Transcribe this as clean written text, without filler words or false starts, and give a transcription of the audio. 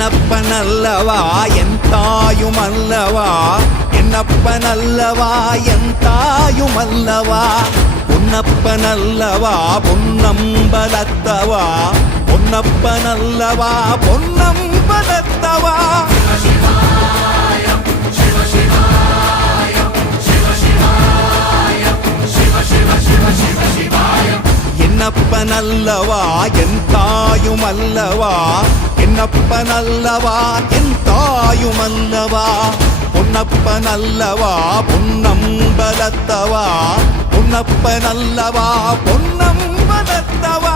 என்னப்பனல்லவா என் தாயுமல்லவா என்னப்பனல்லவா என் தாயுமல்லவா பொன்னப்பனல்லவா பொன்னம்பலத்தவா பொன்னப்பனல்லவா பொன்னம்பலத்தவா என்னப்பனல்லவா என் தாயுமல்லவா என்னப்பனல்லவா என் தாயுமல்லவா பொன்னப்பனல்லவா பொன்னம்பலத்தவா பொன்னப்பனல்லவா பொன்னம்பலத்தவா